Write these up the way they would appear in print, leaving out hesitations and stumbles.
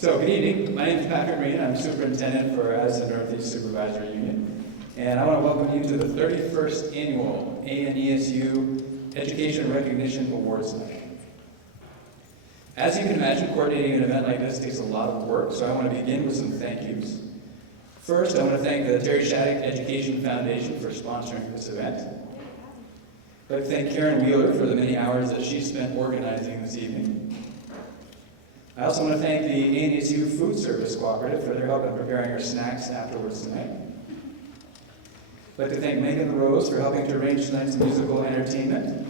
So, good evening. My name is Patrick Green. I'm superintendent for Addison Northeast Supervisory Union. And I want to welcome you to the 31st Annual ANESU Education Recognition Awards Night. As you can imagine, coordinating an event like this takes a lot of work, so I want to begin with some thank yous. First, I want to thank the Terry Shattuck Education Foundation for sponsoring this event. I'd like to thank Karen Wheeler for the many hours that she spent organizing this evening. I also want to thank the ANESU Food Service Cooperative for their help in preparing our snacks afterwards tonight. I'd like to thank Megan LaRose for helping to arrange tonight's musical entertainment.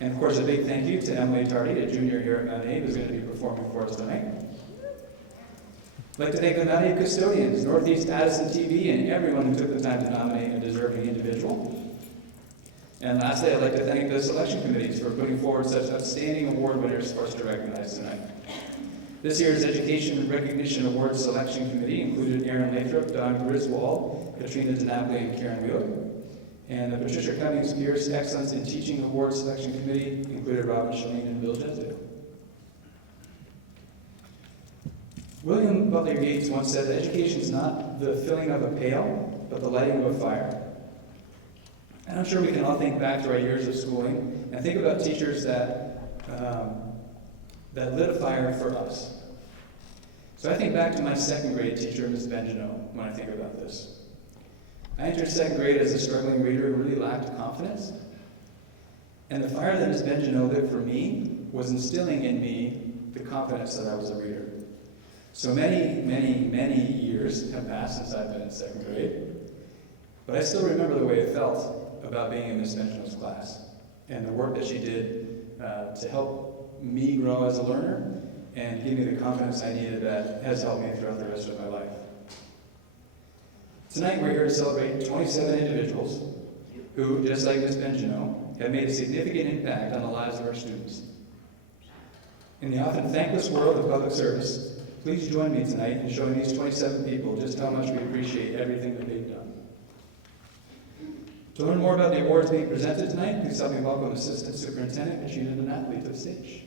And of course, a big thank you to Emily Tardy, a junior here at Mount Abe, who's going to be performing for us tonight. I'd like to thank the Mount Abe custodians, Northeast Addison TV, and everyone who took the time to nominate a deserving individual. And lastly, I'd like to thank the selection committees for putting forward such outstanding award winners for us to recognize tonight. This year's Education Recognition Awards Selection Committee included Aaron Lathrop, Don Griswold, Katrina DiNapoli, and Karen Wheeler. And the Patricia Cummings Pierce Excellence in Teaching Awards Selection Committee included Robin Shalene and Bill Jezio. William Butler Yeats once said that education is not the filling of a pail, but the lighting of a fire. And I'm sure we can all think back to our years of schooling and think about teachers that lit a fire for us. So I think back to my second grade teacher, Ms. Benjano, when I think about this. I entered second grade as a struggling reader who really lacked confidence. And the fire that Ms. Benjano lit for me was instilling in me the confidence that I was a reader. So many, many, many years have passed since I've been in second grade, but I still remember the way it felt about being in Ms. Benjano's class and the work that she did to help me grow as a learner and give me the confidence I needed that has helped me throughout the rest of my life. Tonight we're here to celebrate 27 individuals who, just like Ms. Benjano, have made a significant impact on the lives of our students. In the often thankless world of public service, please join me tonight in showing these 27 people just how much we appreciate everything that they've done. To learn more about the awards being presented tonight, please help me welcome Assistant Superintendent Katrina DiNapoli to the stage.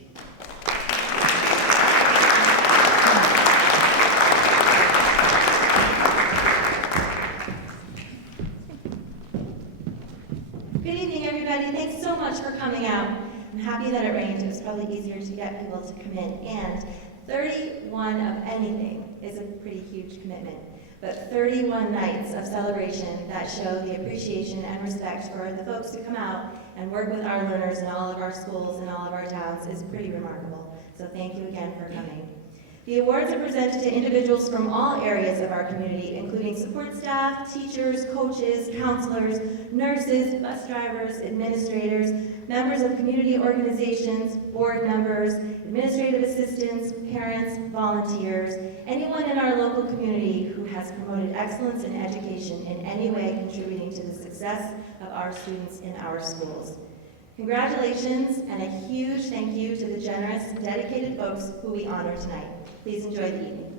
Good evening, everybody. Thanks so much for coming out. I'm happy that it rained. It was probably easier to get people to come in. And 31 of anything is a pretty huge commitment. But 31 nights of celebration that show the appreciation and respect for the folks who come out and work with our learners in all of our schools and all of our towns is pretty remarkable. So thank you again for coming. The awards are presented to individuals from all areas of our community, including support staff, teachers, coaches, counselors, nurses, bus drivers, administrators, members of community organizations, board members, administrative assistants, parents, volunteers, anyone in our local community who has promoted excellence in education in any way contributing to the success of our students in our schools. Congratulations and a huge thank you to the generous, dedicated folks who we honor tonight. Please enjoy the evening.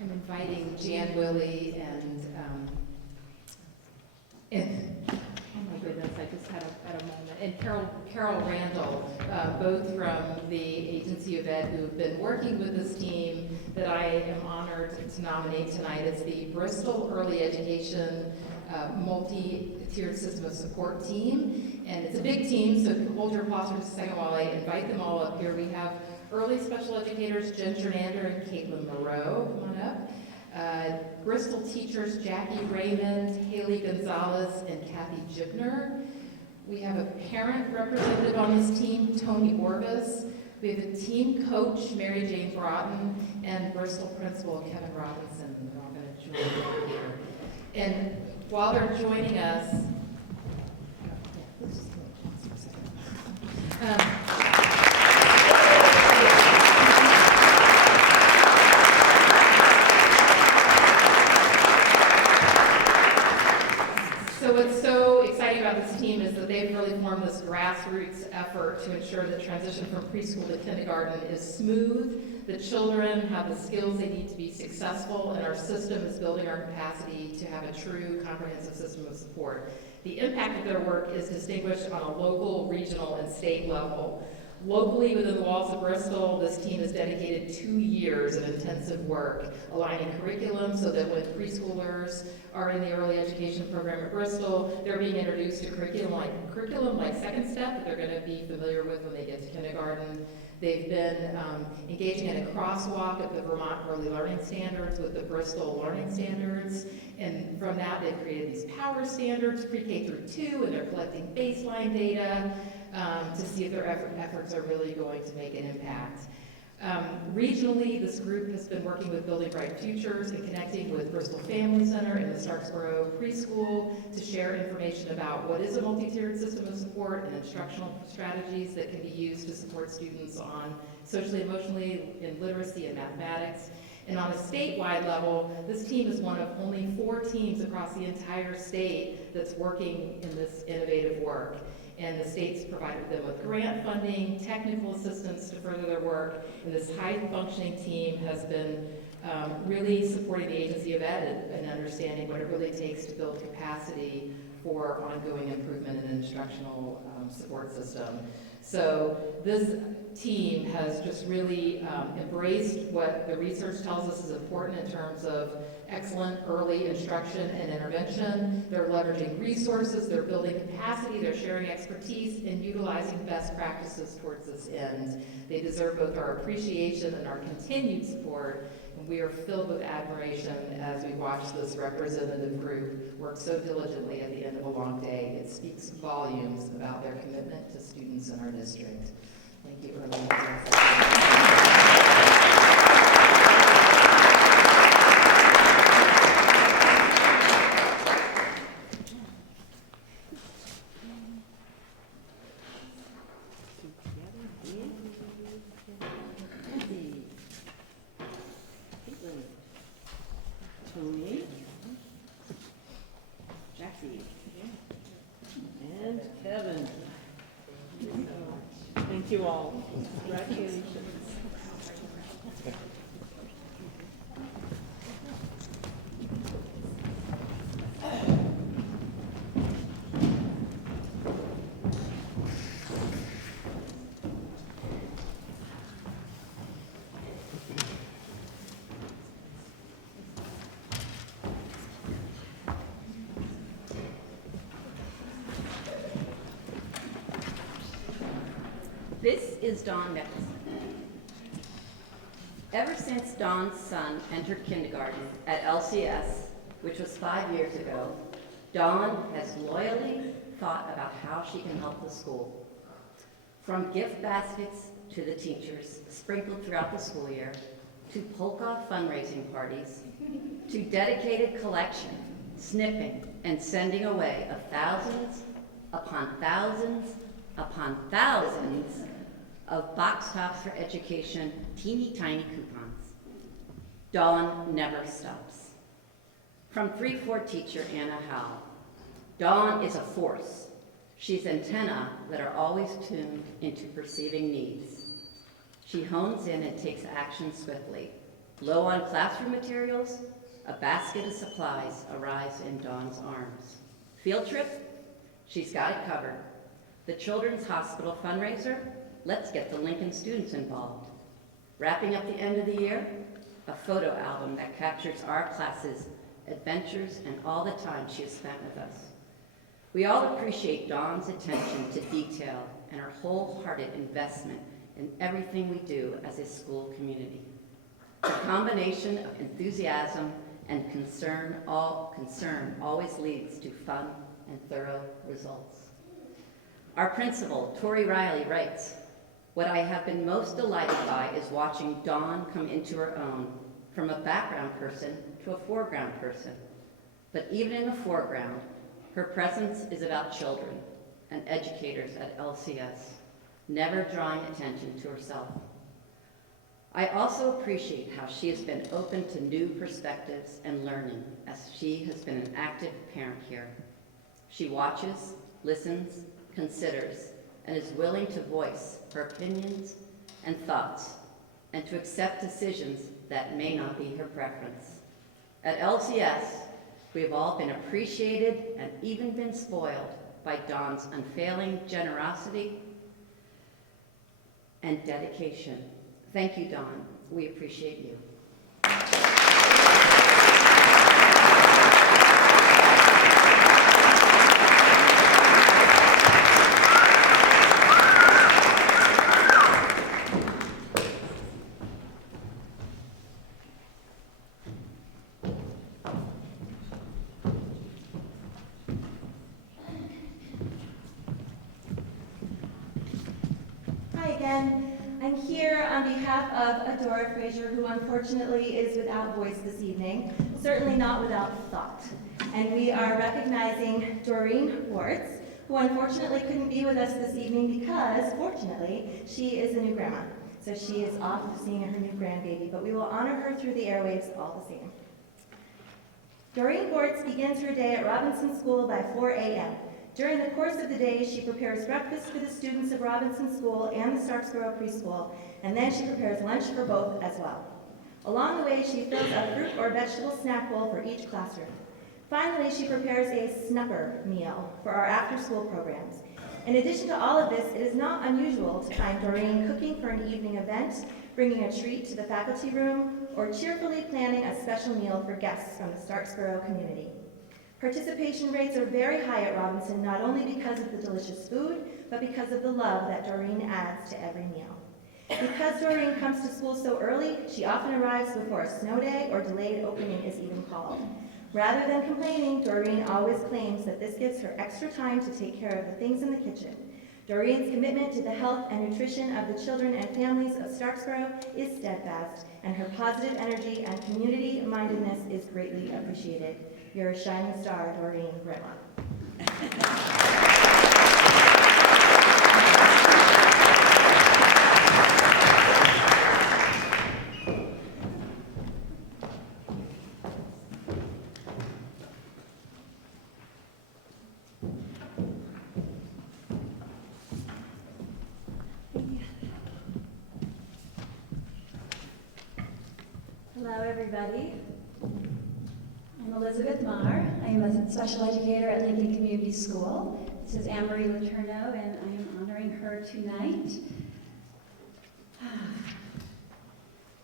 I'm inviting Jan Willie and oh my goodness, I just had a moment. And Carol Randall, both from the Agency of Ed, who've been working with this team that I am honored to nominate tonight as the Bristol Early Education multi-tiered system of support team. And it's a big team, so hold your applause for just a second while I invite them all up here. We have early special educators Jen Ternander and Caitlin Moreau. Come on up. Bristol teachers Jackie Raymond, Haley Gonzalez, and Kathy Gibner. We have a parent representative on this team, Tony Orvis. We have a team coach, Mary Jane Broughton, and Bristol principal, Kevin Robinson. They're all going to join me here. And while they're joining us, let's just for a second. So what's so exciting about about this team is that they've really formed this grassroots effort to ensure that transition from preschool to kindergarten is smooth, that children have the skills they need to be successful, and our system is building our capacity to have a true comprehensive system of support. The impact of their work is distinguished on a local, regional, and state level. Locally, within the walls of Bristol, this team has dedicated 2 years of intensive work aligning curriculum so that when preschoolers are in the early education program at Bristol, they're being introduced to curriculum like Second Step that they're going to be familiar with when they get to kindergarten. They've been engaging in a crosswalk of the Vermont Early Learning Standards with the Bristol Learning Standards, and from that they've created these power standards, pre-K through 2, and they're collecting baseline data to see if their efforts are really going to make an impact. Regionally, this group has been working with Building Bright Futures and connecting with Bristol Family Center and the Starksboro Preschool to share information about what is a multi-tiered system of support and instructional strategies that can be used to support students on socially, emotionally, in literacy and mathematics. And on a statewide level, this team is one of only 4 teams across the entire state that's working in this innovative work. And the state's provided them with grant funding, technical assistance to further their work, and this high-functioning team has been really supporting the Agency of Ed and understanding what it really takes to build capacity for ongoing improvement in an instructional support system. So this team has just really embraced what the research tells us is important in terms of excellent early instruction and intervention. They're leveraging resources, they're building capacity, they're sharing expertise, and utilizing best practices towards this end. They deserve both our appreciation and our continued support, and we are filled with admiration as we watch this representative group work so diligently at the end of a long day. It speaks volumes about their commitment to students in our district. Thank you, Tony, Jackie, and Kevin. Thank you all. Congratulations. This is Dawn Nicholson. Ever since Dawn's son entered kindergarten at LCS, which was 5 years ago, Dawn has loyally thought about how she can help the school. From gift baskets to the teachers sprinkled throughout the school year, to polka fundraising parties, to dedicated collection, snipping, and sending away of thousands upon thousands upon thousands of box tops for education, teeny tiny coupons. Dawn never stops. From 3-4 teacher Anna Howell, Dawn is a force. She's antenna that are always tuned into perceiving needs. She hones in and takes action swiftly. Low on classroom materials, a basket of supplies arrives in Dawn's arms. Field trip? She's got it covered. The Children's Hospital fundraiser? Let's get the Lincoln students involved. Wrapping up the end of the year? A photo album that captures our class's adventures and all the time she has spent with us. We all appreciate Dawn's attention to detail and her wholehearted investment in everything we do as a school community. The combination of enthusiasm and concern always leads to fun and thorough results. Our principal, Tori Riley, writes, "What I have been most delighted by is watching Dawn come into her own, from a background person to a foreground person. But even in the foreground, her presence is about children and educators at LCS, never drawing attention to herself. I also appreciate how she has been open to new perspectives and learning, as she has been an active parent here. She watches, listens, considers, and is willing to voice her opinions and thoughts, and to accept decisions that may not be her preference. At LCS, we have all been appreciated and even been spoiled by Dawn's unfailing generosity and dedication. Thank you, Dawn. We appreciate you. Hi again. I'm here on behalf of Adora Frazier, who unfortunately is without voice this evening, certainly not without thought. And we are recognizing Doreen Wartz, who unfortunately couldn't be with us this evening because, fortunately, she is a new grandma. So she is off seeing her new grandbaby, but we will honor her through the airwaves all the same. Doreen Wartz begins her day at Robinson School by 4 a.m. During the course of the day, she prepares breakfast for the students of Robinson School and the Starksboro Preschool, and then she prepares lunch for both as well. Along the way, she fills a fruit or vegetable snack bowl for each classroom. Finally, she prepares a snupper meal for our after-school programs. In addition to all of this, it is not unusual to find Doreen cooking for an evening event, bringing a treat to the faculty room, or cheerfully planning a special meal for guests from the Starksboro community. Participation rates are very high at Robinson, not only because of the delicious food, but because of the love that Doreen adds to every meal. Because Doreen comes to school so early, she often arrives before a snow day or delayed opening is even called. Rather than complaining, Doreen always claims that this gives her extra time to take care of the things in the kitchen. Doreen's commitment to the health and nutrition of the children and families of Starksboro is steadfast, and her positive energy and community-mindedness is greatly appreciated. You're a shining star, Doreen Grandma. Hello, everybody. I'm Elizabeth Marr. I am a special educator at Lincoln Community School. This is Anne-Marie Letourneau, and I am honoring her tonight.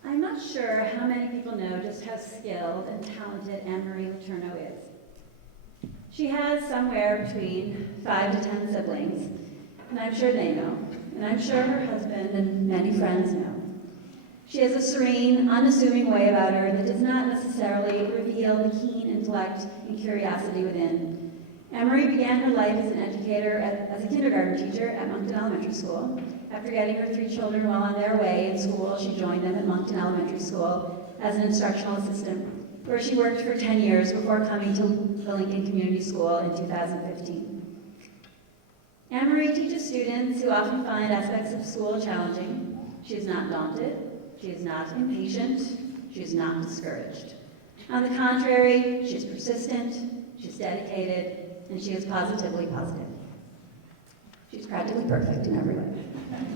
I'm not sure how many people know just how skilled and talented Anne-Marie Letourneau is. She has somewhere between 5 to 10 siblings, and I'm sure they know, and I'm sure her husband and many friends know. She has a serene, unassuming way about her that does not necessarily reveal the keen intellect and curiosity within. Anne-Marie began her life as an educator as a kindergarten teacher at Moncton Elementary School. After getting her 3 children well on their way in school, she joined them at Moncton Elementary School as an instructional assistant, where she worked for 10 years before coming to the Lincoln Community School in 2015. Anne-Marie teaches students who often find aspects of school challenging. She is not daunted. She is not impatient. She is not discouraged. On the contrary, she is persistent, she's dedicated, and she is positively positive. She's practically perfect in every way.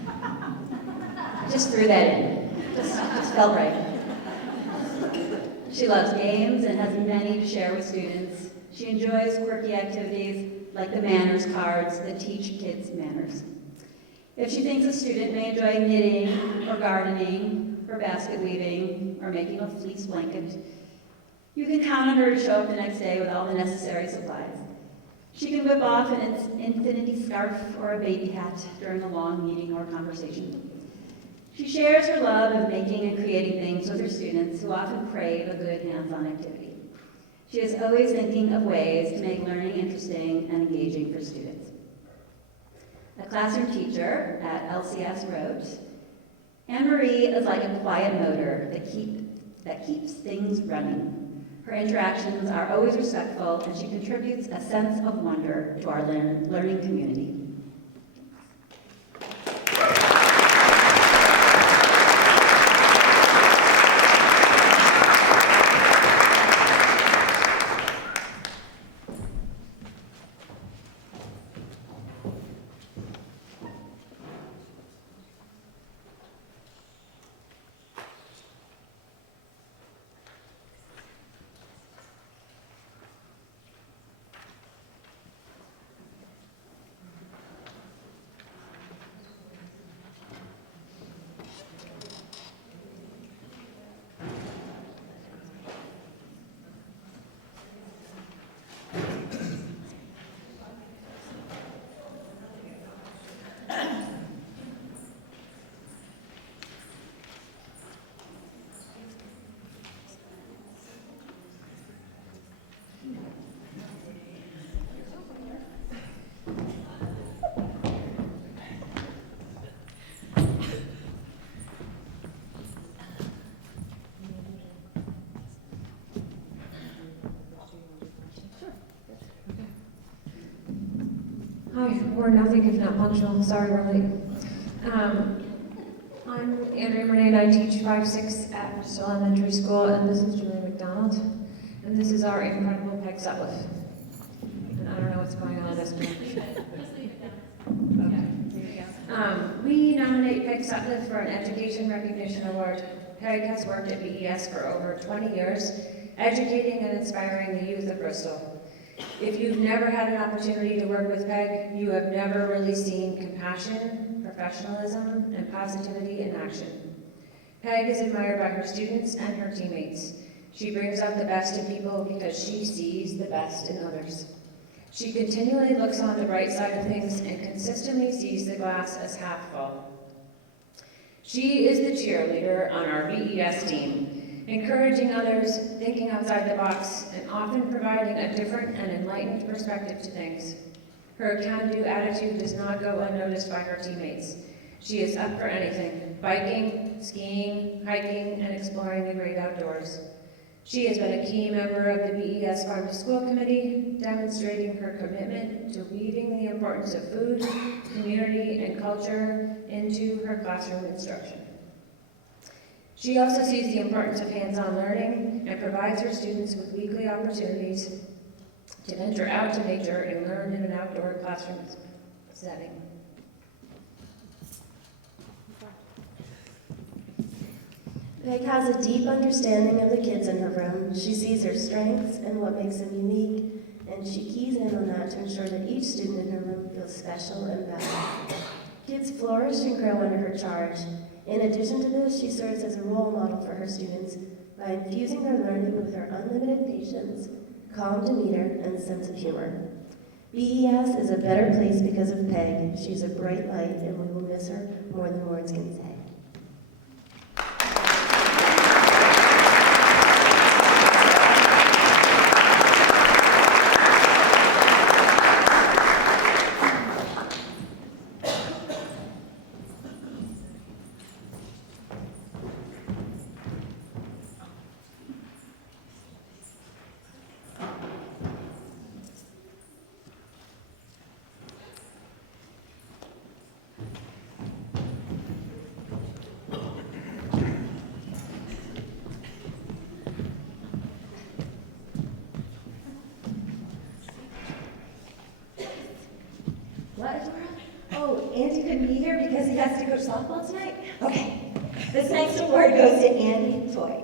I just threw that in. Just felt right. She loves games and has many to share with students. She enjoys quirky activities like the manners cards that teach kids manners. If she thinks a student may enjoy knitting or gardening, or basket weaving, or making a fleece blanket, you can count on her to show up the next day with all the necessary supplies. She can whip off an infinity scarf or a baby hat during a long meeting or conversation. She shares her love of making and creating things with her students who often crave a good hands-on activity. She is always thinking of ways to make learning interesting and engaging for students. A classroom teacher at LCS wrote, Anne-Marie is like a quiet motor that keeps things running. Her interactions are always respectful, and she contributes a sense of wonder to our learning community. Hi, we're nothing if not punctual. Sorry we're late. I'm Andrea Renee and I teach 5-6 at Bristol Elementary School, and this is Julie McDonald. And this is our incredible Peg Sutliff. And I don't know what's going on with this one. We nominate Peg Sutliff for an Education Recognition Award. Peg has worked at BES for over 20 years, educating and inspiring the youth of Bristol. If you've never had an opportunity to work with Peg, you have never really seen compassion, professionalism, and positivity in action. Peg is admired by her students and her teammates. She brings out the best in people because she sees the best in others. She continually looks on the bright side of things and consistently sees the glass as half full. She is the cheerleader on our BES team, encouraging others, thinking outside the box, and often providing a different and enlightened perspective to things. Her can-do attitude does not go unnoticed by her teammates. She is up for anything: biking, skiing, hiking, and exploring the great outdoors. She has been a key member of the BES Farm to School Committee, demonstrating her commitment to weaving the importance of food, community, and culture into her classroom instruction. She also sees the importance of hands-on learning and provides her students with weekly opportunities to venture out to nature and learn in an outdoor classroom setting. Peg has a deep understanding of the kids in her room. She sees their strengths and what makes them unique, and she keys in on that to ensure that each student in her room feels special and valued. Kids flourish and grow under her charge. In addition to this, she serves as a role model for her students by infusing their learning with her unlimited patience, calm demeanor, and sense of humor. BES is a better place because of Peg. She's a bright light, and we will miss her more than words can say. Oh, Andy couldn't be here because he has to coach softball tonight? Okay. This next award goes to Andy Toy.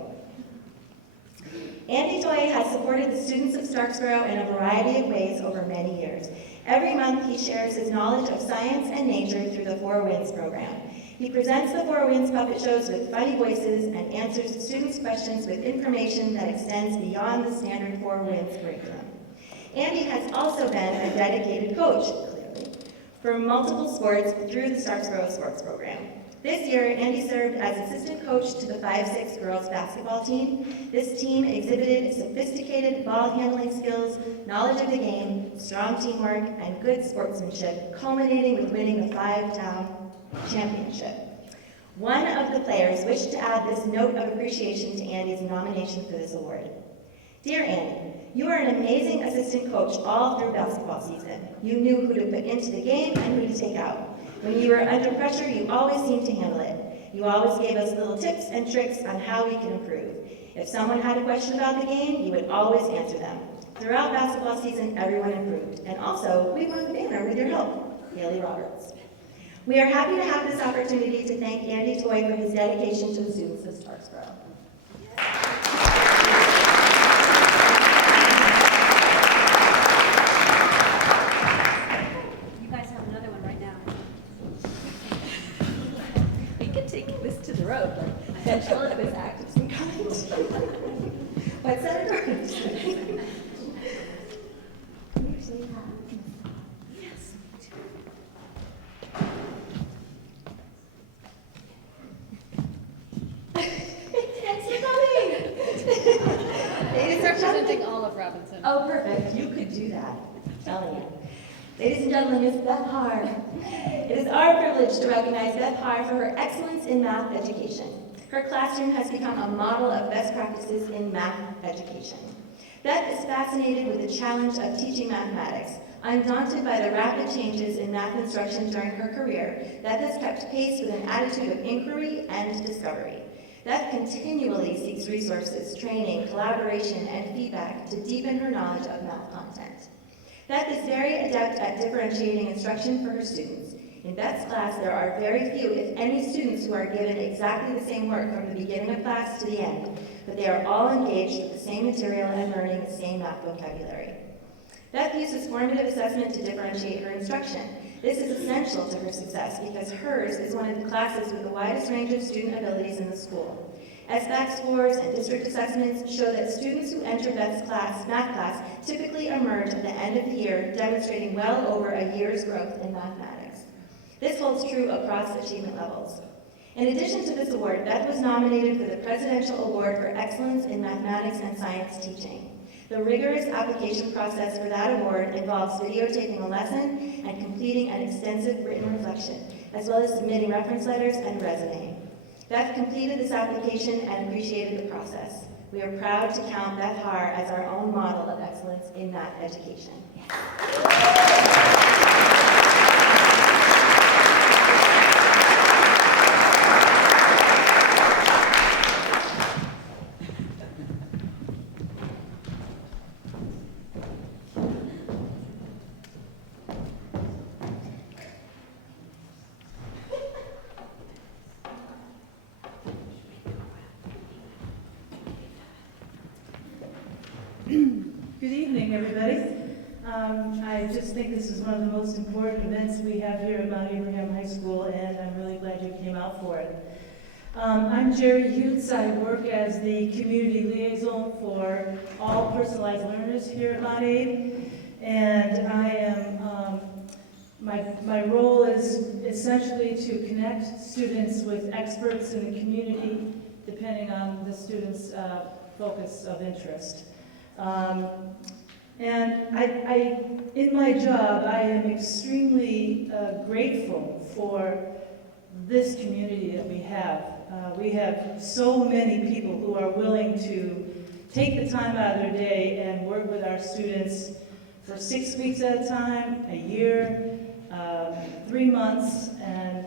Andy Toy has supported the students of Starksboro in a variety of ways over many years. Every month, he shares his knowledge of science and nature through the Four Winds program. He presents the Four Winds puppet shows with funny voices and answers students' questions with information that extends beyond the standard Four Winds curriculum. Andy has also been a dedicated coach, for multiple sports through the Starksboro Sports Program. This year, Andy served as assistant coach to the 5-6 girls basketball team. This team exhibited sophisticated ball handling skills, knowledge of the game, strong teamwork, and good sportsmanship, culminating with winning the 5-town championship. One of the players wished to add this note of appreciation to Andy's nomination for this award. Dear Andy, you are an amazing assistant coach all through basketball season. You knew who to put into the game and who to take out. When you were under pressure, you always seemed to handle it. You always gave us little tips and tricks on how we can improve. If someone had a question about the game, you would always answer them. Throughout basketball season, everyone improved. And also, we won the banner with your help, Haley Roberts. We are happy to have this opportunity to thank Andy Toy for his dedication to the students of Starksboro. Potential of his acts and kind. But Senator yes. Thanks for coming. Ladies and Representing all of Robinson. Oh, perfect. You could do that. I'm telling you. Ladies and gentlemen, Ms. Beth Haar. It is our privilege to recognize Beth Haar for her excellence in math education. Her classroom has become a model of best practices in math education. Beth is fascinated with the challenge of teaching mathematics, Undaunted by the rapid changes in math instruction during her career, Beth has kept pace with an attitude of inquiry and discovery. Beth continually seeks resources, training, collaboration, and feedback to deepen her knowledge of math content. Beth is very adept at differentiating instruction for her students. In Beth's class, there are very few, if any, students who are given exactly the same work from the beginning of class to the end, but they are all engaged with the same material and learning the same math vocabulary. Beth uses formative assessment to differentiate her instruction. This is essential to her success because hers is one of the classes with the widest range of student abilities in the school. SBAC scores and district assessments show that students who enter Beth's math class typically emerge at the end of the year demonstrating well over a year's growth in mathematics. This holds true across achievement levels. In addition to this award, Beth was nominated for the Presidential Award for Excellence in Mathematics and Science Teaching. The rigorous application process for that award involves videotaping a lesson and completing an extensive written reflection, as well as submitting reference letters and resume. Beth completed this application and appreciated the process. We are proud to count Beth Haar as our own model of excellence in math education. Good evening, everybody. I just think this is one of the most important events we have here at Mount Abraham High School, and I'm really glad you came out for it. I'm Jerry Hutz. I work as the community liaison for all personalized learners here at Mount Abe, and I am, my role is essentially to connect students with experts in the community, depending on the student's focus of interest. And in my job, I am extremely grateful for this community that we have. We have so many people who are willing to take the time out of their day and work with our students for 6 weeks at a time, a year, 3 months, and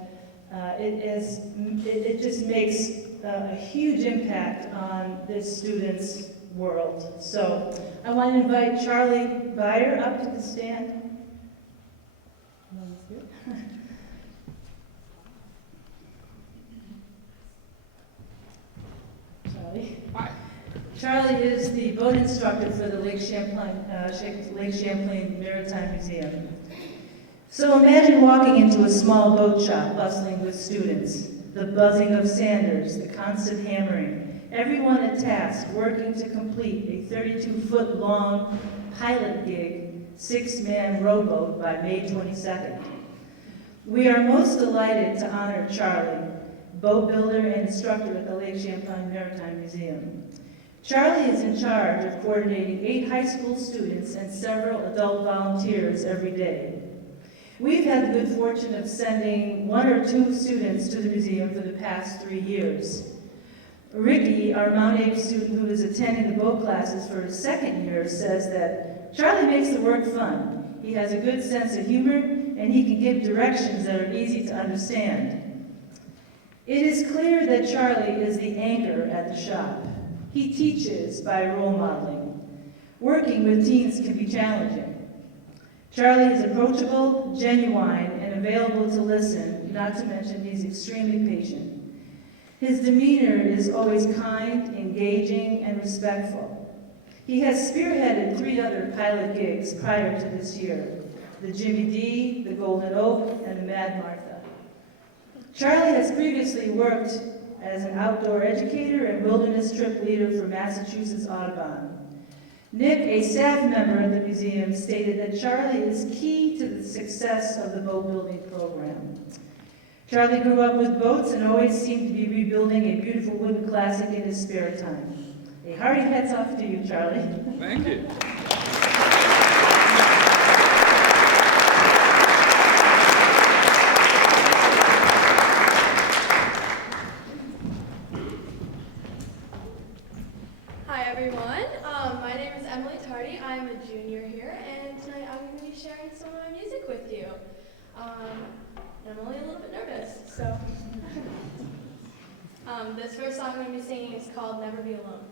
it just makes a huge impact on this student's world. So I want to invite Charlie Beyer up to the stand. Charlie. Hi. Charlie is the boat instructor for the Lake Champlain Maritime Museum. So imagine walking into a small boat shop bustling with students, the buzzing of sanders, the constant hammering, everyone at task working to complete a 32-foot long pilot gig 6-man rowboat by May 22nd. We are most delighted to honor Charlie, boat builder and instructor at the Lake Champlain Maritime Museum. Charlie is in charge of coordinating 8 high school students and several adult volunteers every day. We've had the good fortune of sending 1 or 2 students to the museum for the past 3 years. Ricky, our Mount Abe student who is attending the boat classes for his 2nd year, says that Charlie makes the work fun. He has a good sense of humor, and he can give directions that are easy to understand. It is clear that Charlie is the anchor at the shop. He teaches by role modeling. Working with teens can be challenging. Charlie is approachable, genuine, and available to listen, not to mention he's extremely patient. His demeanor is always kind, engaging, and respectful. He has spearheaded 3 other pilot gigs prior to this year, the Jimmy D, the Golden Oak, and the Mad Martha. Charlie has previously worked as an outdoor educator and wilderness trip leader for Massachusetts Audubon. Nick, a staff member at the museum, stated that Charlie is key to the success of the boat building program. Charlie grew up with boats and always seemed to be rebuilding a beautiful wooden classic in his spare time. A hearty hats off to you, Charlie. Thank you. Hi everyone, my name is Emily Tarr. Cardi. I'm a junior here, and tonight I'm going to be sharing some of my music with you. I'm only a little bit nervous, so. This first song I'm going to be singing is called Never Be Alone.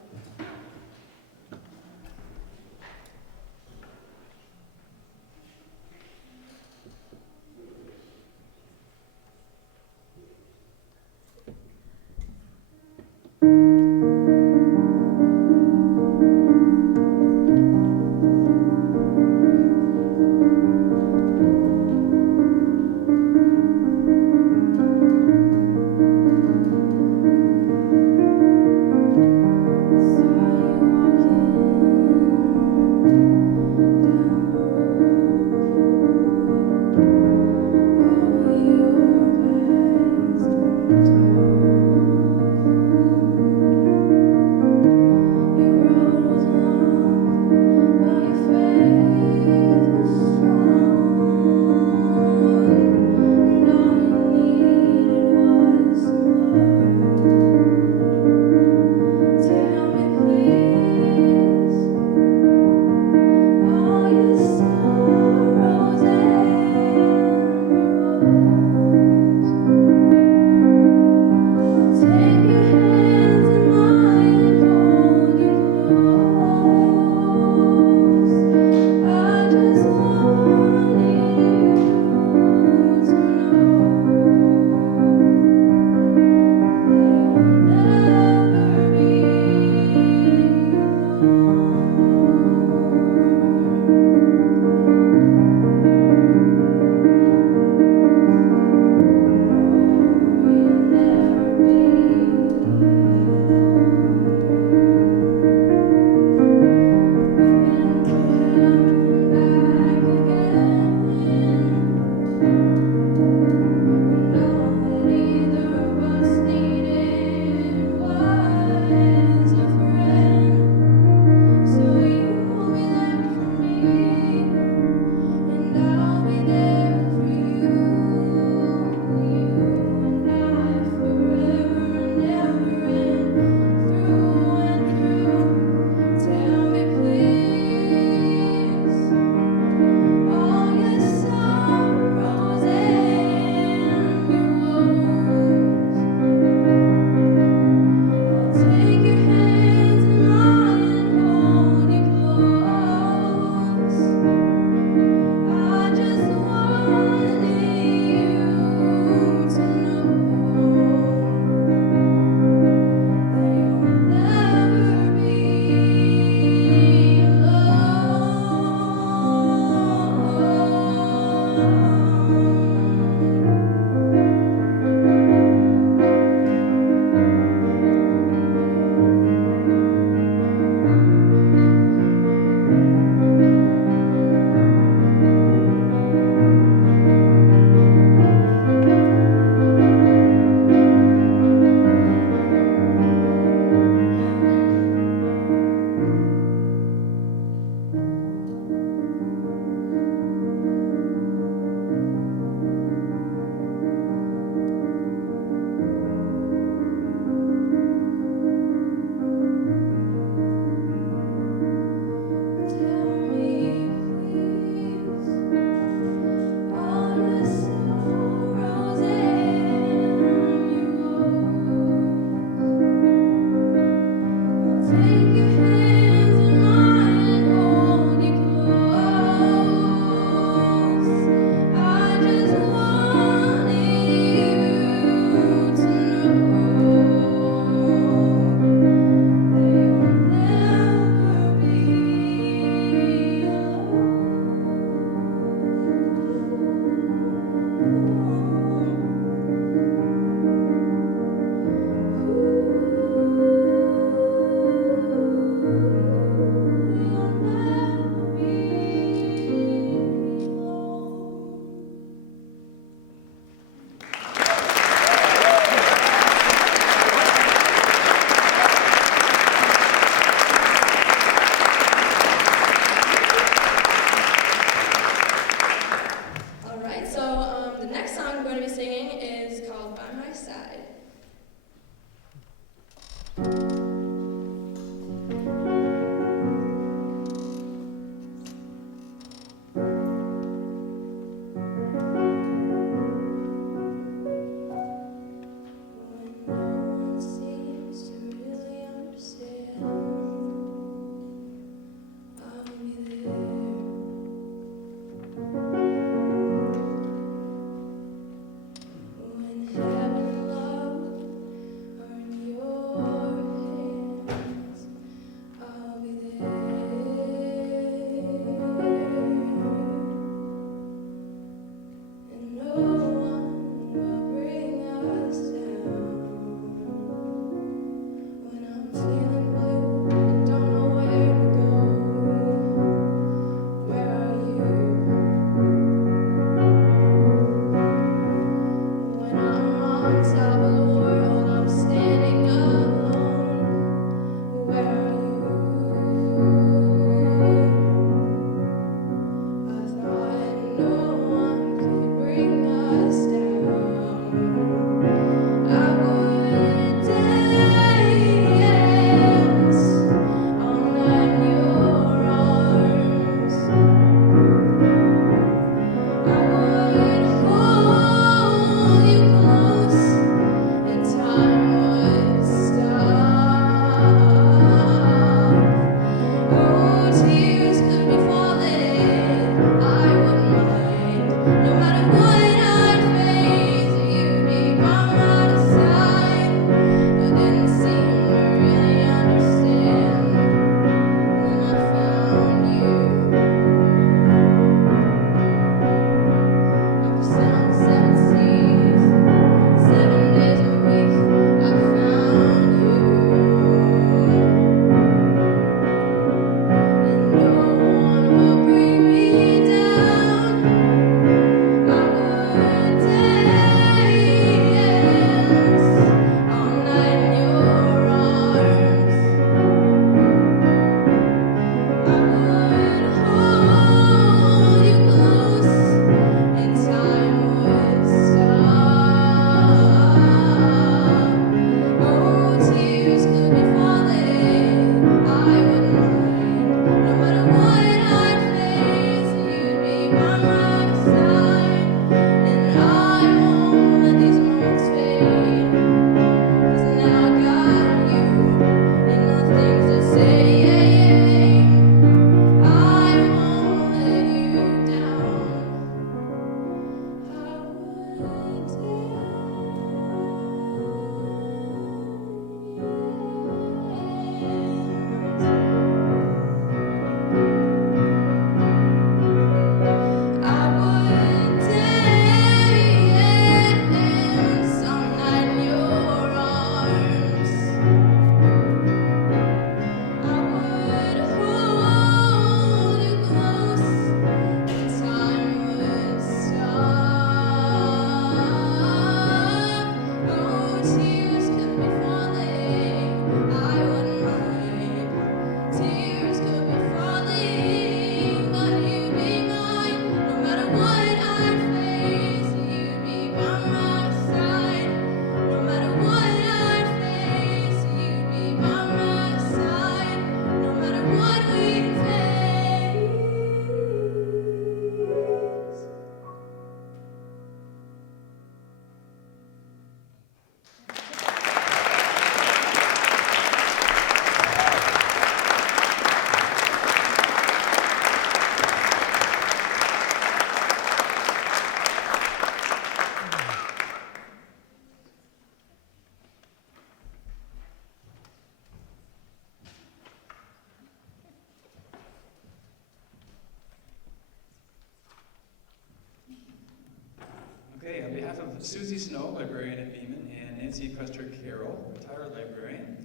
Susie Snow, librarian at Beeman, and Nancy Custer Carroll, retired librarian,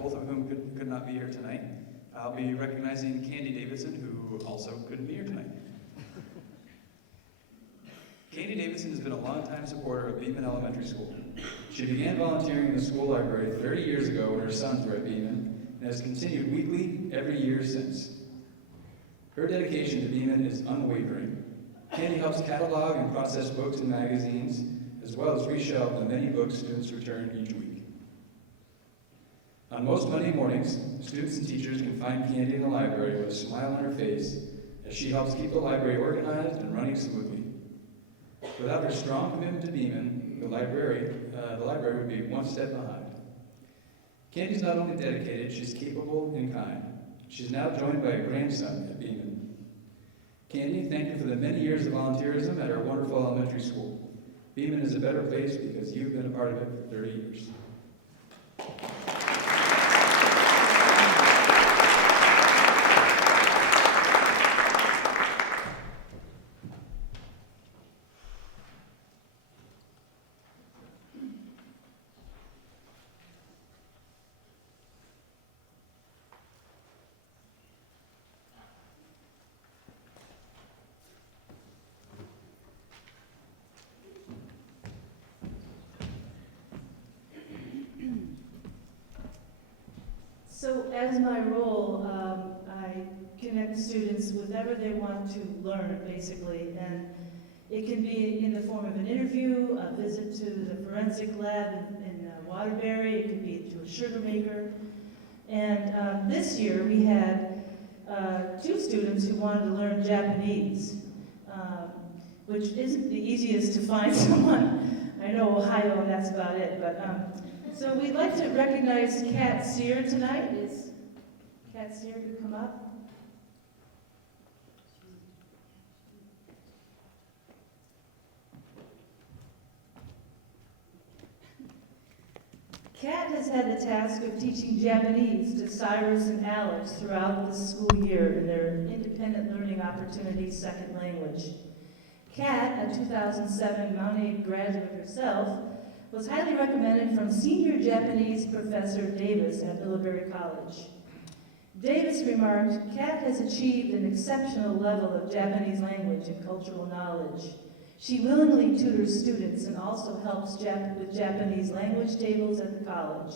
both of whom could not be here tonight. I'll be recognizing Candy Davidson, who also couldn't be here tonight. Candy Davidson has been a longtime supporter of Beeman Elementary School. She began volunteering in the school library 30 years ago when her sons were at Beeman, and has continued weekly every year since. Her dedication to Beeman is unwavering. Candy helps catalog and process books and magazines, as well as reshelve the many books students return each week. On most Monday mornings, students and teachers can find Candy in the library with a smile on her face as she helps keep the library organized and running smoothly. Without her strong commitment to Beeman, the library would be one step behind. Candy's not only dedicated, she's capable and kind. She's now joined by a grandson at Beeman. Candy, thank you for the many years of volunteerism at our wonderful elementary school. Beeman is a better place because you've been a part of it for 30 years. So as my role, I connect students with whatever they want to learn, basically, and it can be in the form of an interview, a visit to the forensic lab in Waterbury, it could be to a sugar maker. And this year we had 2 students who wanted to learn Japanese, which isn't the easiest to find someone. I know Ohio and that's about it, but so we'd like to recognize Kat Sear tonight. Is Kat Sear could come up? Kat has had the task of teaching Japanese to Cyrus and Alex throughout the school year in their independent learning opportunities second language. Kat, a 2007 Mount Aid graduate herself, was highly recommended from senior Japanese professor Davis at Middlebury College. Davis remarked, Kat has achieved an exceptional level of Japanese language and cultural knowledge. She willingly tutors students and also helps with Japanese language tables at the college.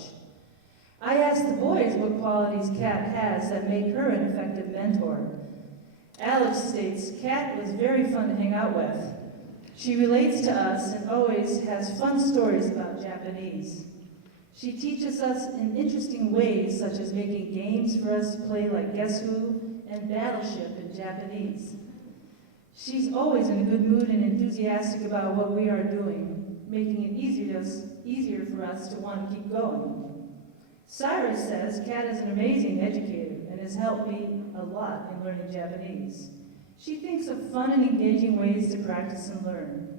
I asked the boys what qualities Kat has that make her an effective mentor. Alex states, Kat was very fun to hang out with. She relates to us and always has fun stories about Japanese. She teaches us in interesting ways, such as making games for us to play like Guess Who and Battleship in Japanese. She's always in a good mood and enthusiastic about what we are doing, making it easier for us to want to keep going. Cyrus says Kat is an amazing educator and has helped me a lot in learning Japanese. She thinks of fun and engaging ways to practice and learn.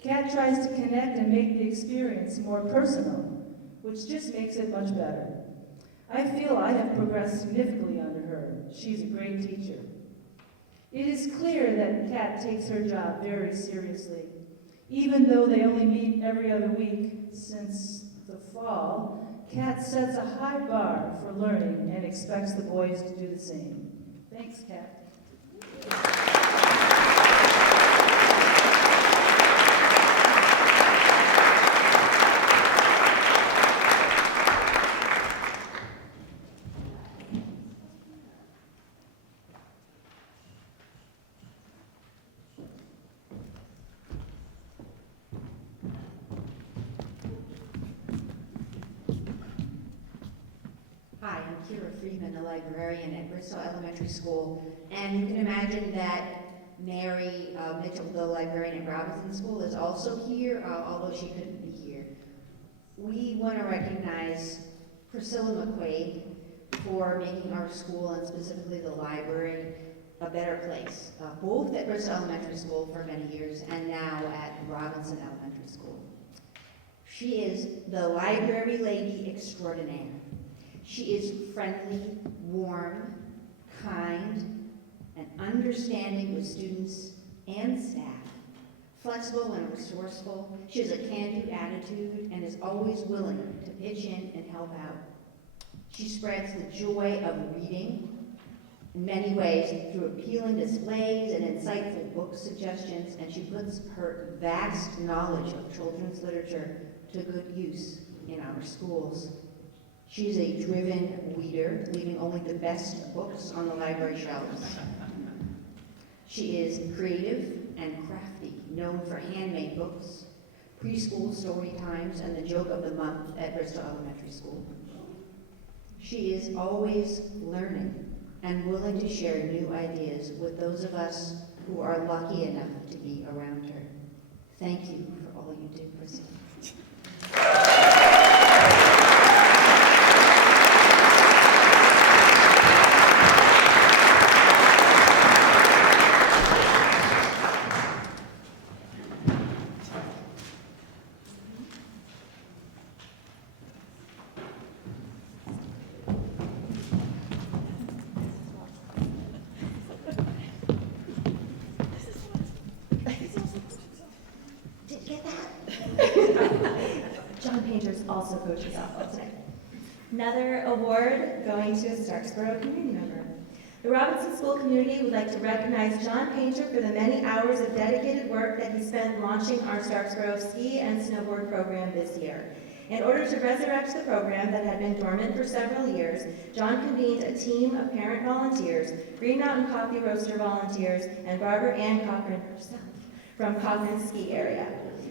Kat tries to connect and make the experience more personal, which just makes it much better. I feel I have progressed significantly under her. She's a great teacher. It is clear that Kat takes her job very seriously. Even though they only meet every other week since the fall, Kat sets a high bar for learning and expects the boys to do the same. Thanks, Kat. Hi, I'm Kira Freeman, a librarian at Bristol Elementary School, and you can imagine that Mary Mitchell, the librarian at Robinson School, is also here, although she couldn't be here. We want to recognize Priscilla McQuaid for making our school, and specifically the library, a better place, both at Bristol Elementary School for many years and now at Robinson Elementary School. She is the library lady extraordinaire. She is friendly, warm, kind, and understanding with students and staff, flexible and resourceful. She has a can-do attitude and is always willing to pitch in and help out. She spreads the joy of reading in many ways through appealing displays and insightful book suggestions, and she puts her vast knowledge of children's literature to good use in our schools. She's a driven reader, leaving only the best books on the library shelves. She is creative and crafty, known for handmade books, preschool story times, and the joke of the month at Bristol Elementary School. She is always learning and willing to share new ideas with those of us who are lucky enough to be around her. Thank you for all you do, Bristol. John Painter's also coaches softball today. Another award going to a Starksboro community member. The Robinson School community would like to recognize John Painter for the many hours of dedicated work that he spent launching our Starksboro ski and snowboard program this year. In order to resurrect the program that had been dormant for several years, John convened a team of parent volunteers, Green Mountain Coffee Roaster volunteers, and Barbara Ann Cochran herself from Cochran's ski area.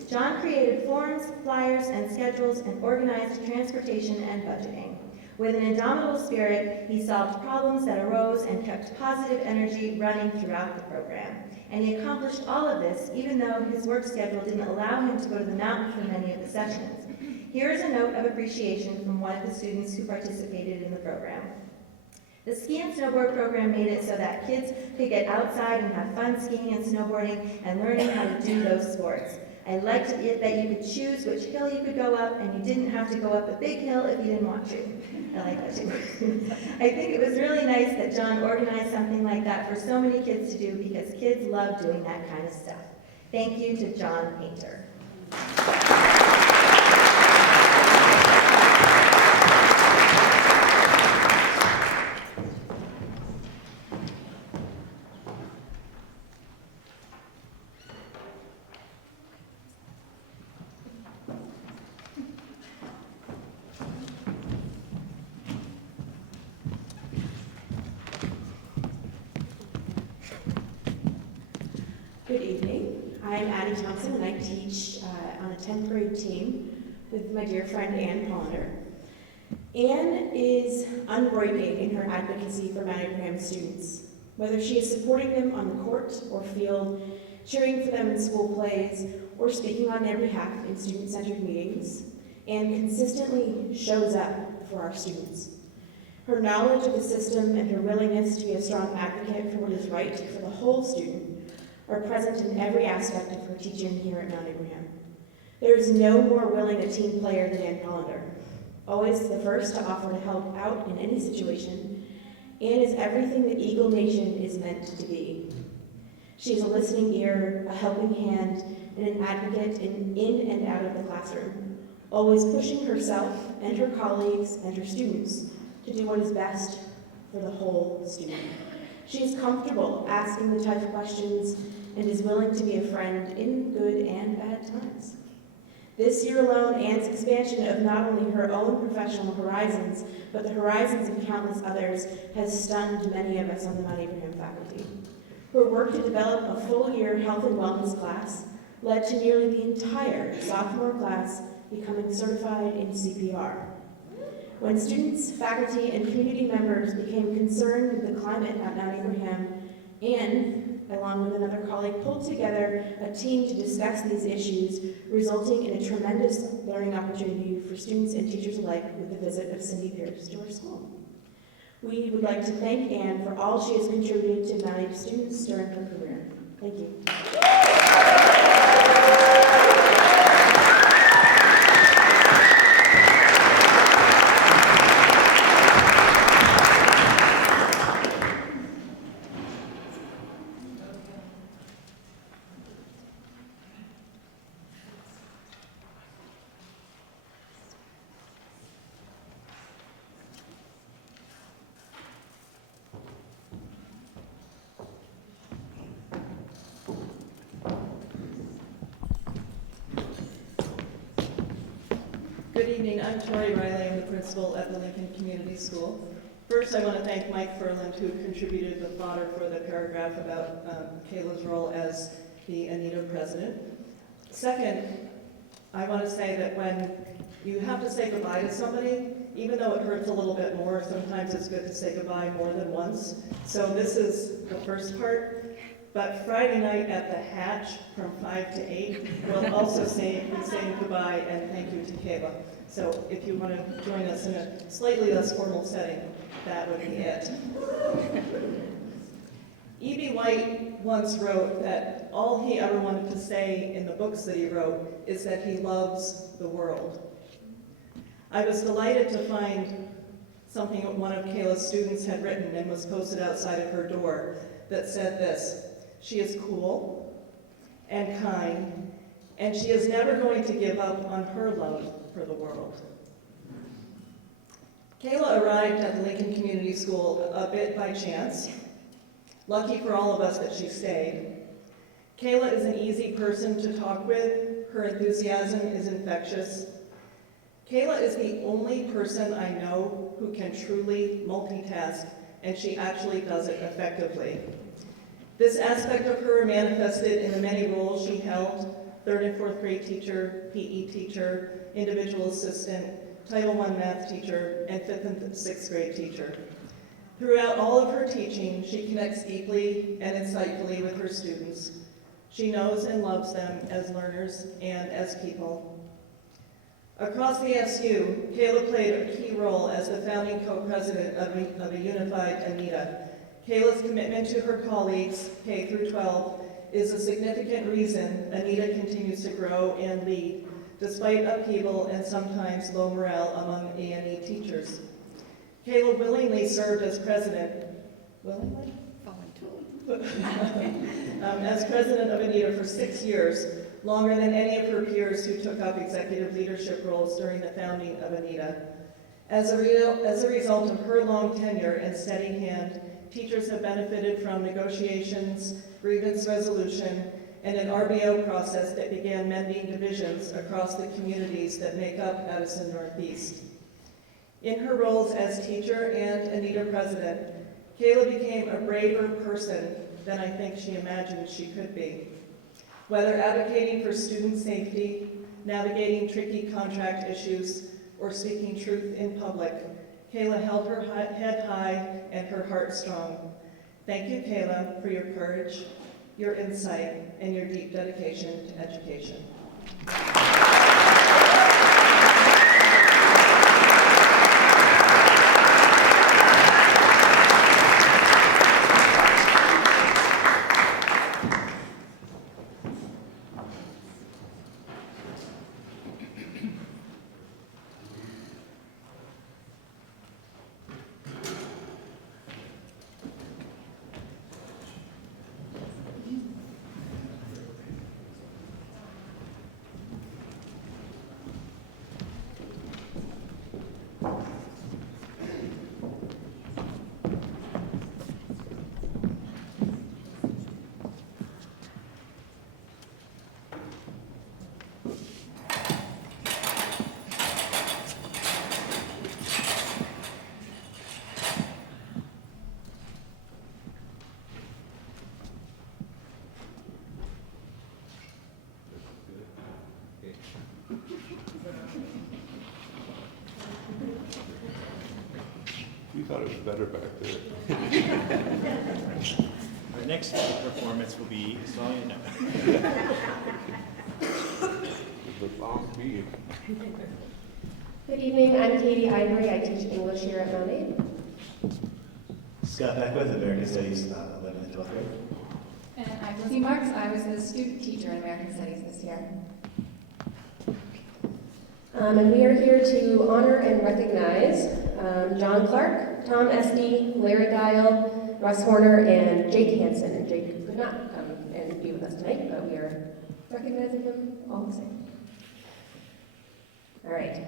John created forms, flyers, and schedules and organized transportation and budgeting. With an indomitable spirit, he solved problems that arose and kept positive energy running throughout the program. And he accomplished all of this even though his work schedule didn't allow him to go to the mountain for many of the sessions. Here is a note of appreciation from one of the students who participated in the program. The ski and snowboard program made it so that kids could get outside and have fun skiing and snowboarding and learning how to do those sports. I liked it that you could choose which hill you could go up, and you didn't have to go up a big hill if you didn't want to. I like that too. I think it was really nice that John organized something like that for so many kids to do, because kids love doing that kind of stuff. Thank you to John Painter. Good evening. I'm Addie Thompson, and I teach on a 10th grade team with my dear friend Ann Ponder. Ann is unbreaking in her advocacy for Mount Abraham students, whether she is supporting them on the court or field, cheering for them in school plays, or speaking on their behalf in student-centered meetings. Ann consistently shows up for our students. Her knowledge of the system and her willingness to be a strong advocate for what is right for the whole student are present in every aspect of her teaching here at Mount Abraham. There is no more willing a team player than Ann Pollender. Always the first to offer to help out in any situation, Ann is everything the Eagle Nation is meant to be. She is a listening ear, a helping hand, and an advocate in and out of the classroom, always pushing herself and her colleagues and her students to do what is best for the whole student. She is comfortable asking the tough questions and is willing to be a friend in good and bad times. This year alone, Ann's expansion of not only her own professional horizons, but the horizons of countless others, has stunned many of us on the Mount Abraham faculty. Her work to develop a full-year health and wellness class led to nearly the entire sophomore class becoming certified in CPR. When students, faculty, and community members became concerned with the climate at Mount Abraham, Ann, along with another colleague, pulled together a team to discuss these issues, resulting in a tremendous learning opportunity for students and teachers alike with the visit of Cindy Pierce to our school. We would like to thank Ann for all she has contributed to Mount Abraham students during her career. Thank you. Good evening, I'm Tori Riley, I'm the principal at the Lincoln Community School. First, I want to thank Mike Furland, who contributed the fodder for the paragraph about Kayla's role as the Anita president. Second, I want to say that when you have to say goodbye to somebody, even though it hurts a little bit more, sometimes it's good to say goodbye more than once. So this is the first part. But Friday night at the Hatch from 5 to 8, we'll also be saying goodbye and thank you to Kayla. So if you want to join us in a slightly less formal setting, that would be it. E.B. White once wrote that all he ever wanted to say in the books that he wrote is that he loves the world. I was delighted to find something one of Kayla's students had written and was posted outside of her door that said this: "She is cool and kind, and she is never going to give up on her love for the world." Kayla arrived at the Lincoln Community School a bit by chance. Lucky for all of us that she stayed. Kayla is an easy person to talk with. Her enthusiasm is infectious. Kayla is the only person I know who can truly multitask, and she actually does it effectively. This aspect of her manifested in the many roles she held: 3rd and 4th grade teacher, PE teacher, individual assistant, Title I math teacher, and 5th and 6th grade teacher. Throughout all of her teaching, she connects deeply and insightfully with her students. She knows and loves them as learners and as people. Across the SU, Kayla played a key role as the founding co-president of a unified Anita. Kayla's commitment to her colleagues, K through 12, is a significant reason Anita continues to grow and lead, despite upheaval and sometimes low morale among A&E teachers. Kayla willingly served as president, as president of Anita for 6 years, longer than any of her peers who took up executive leadership roles during the founding of Anita. As a result of her long tenure and steady hand, teachers have benefited from negotiations, grievance resolution, and an RBO process that began mending divisions across the communities that make up Addison Northeast. In her roles as teacher and Anita president, Kayla became a braver person than I think she imagined she could be. Whether advocating for student safety, navigating tricky contract issues, or speaking truth in public, Kayla held her head high and her heart strong. Thank you, Kayla, for your courage, your insight, and your deep dedication to education. We thought it was better back there. Our next performance will be Song You Know. The long beat. Good evening, I'm Katie Ivory. I teach English here at Mount Aid. Scott Beckwith, American Studies, 11th and 12th grade. And I'm Lizzie Marks. I was the student teacher in American Studies this year. And we are here to honor and recognize John Clark, Tom Esty, Larry Dial, Russ Horner, and Jake Hansen. And Jake could not come and be with us tonight, but we are recognizing him all the same. All right.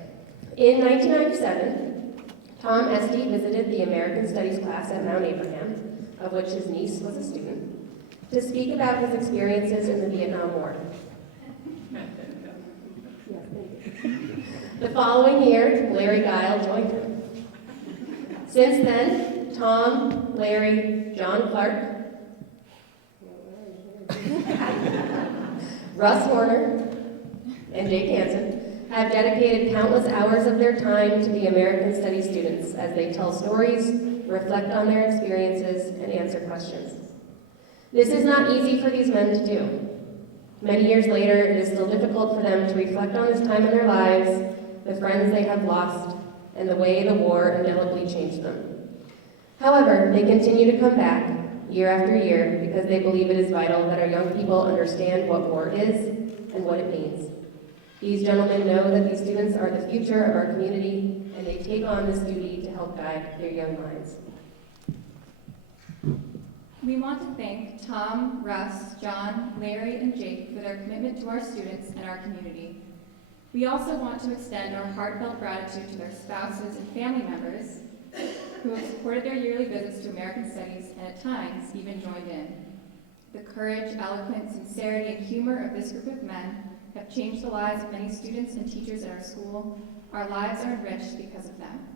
In 1997, Tom Esty visited the American Studies class at Mount Abraham, of which his niece was a student, to speak about his experiences in the Vietnam War. The following year, Larry Guile joined him. Since then, Tom, Larry, John Clark, Russ Horner, and Jake Hansen have dedicated countless hours of their time to the American Studies students as they tell stories, reflect on their experiences, and answer questions. This is not easy for these men to do. Many years later, it is still difficult for them to reflect on this time in their lives, the friends they have lost, and the way the war indelibly changed them. However, they continue to come back year after year because they believe it is vital that our young people understand what war is and what it means. These gentlemen know that these students are the future of our community, and they take on this duty to help guide their young minds. We want to thank Tom, Russ, John, Larry, and Jake for their commitment to our students and our community. We also want to extend our heartfelt gratitude to their spouses and family members who have supported their yearly visits to American Studies and at times even joined in. The courage, eloquence, sincerity, and humor of this group of men have changed the lives of many students and teachers at our school. Our lives are enriched because of them.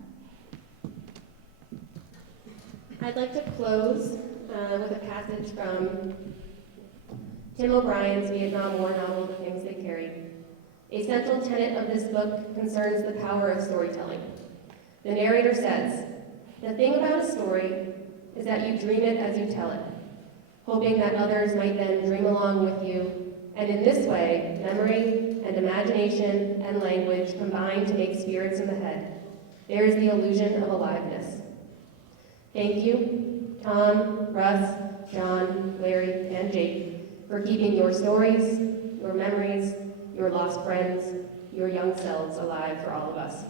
I'd like to close with a passage from Tim O'Brien's Vietnam War novel, The Things They Carried. A central tenet of this book concerns the power of storytelling. The narrator says, "The thing about a story is that you dream it as you tell it, hoping that others might then dream along with you, and in this way, memory and imagination and language combine to make spirits in the head. There is the illusion of aliveness." Thank you, Tom, Russ, John, Larry, and Jake, for keeping your stories, your memories, your lost friends, your young selves alive for all of us.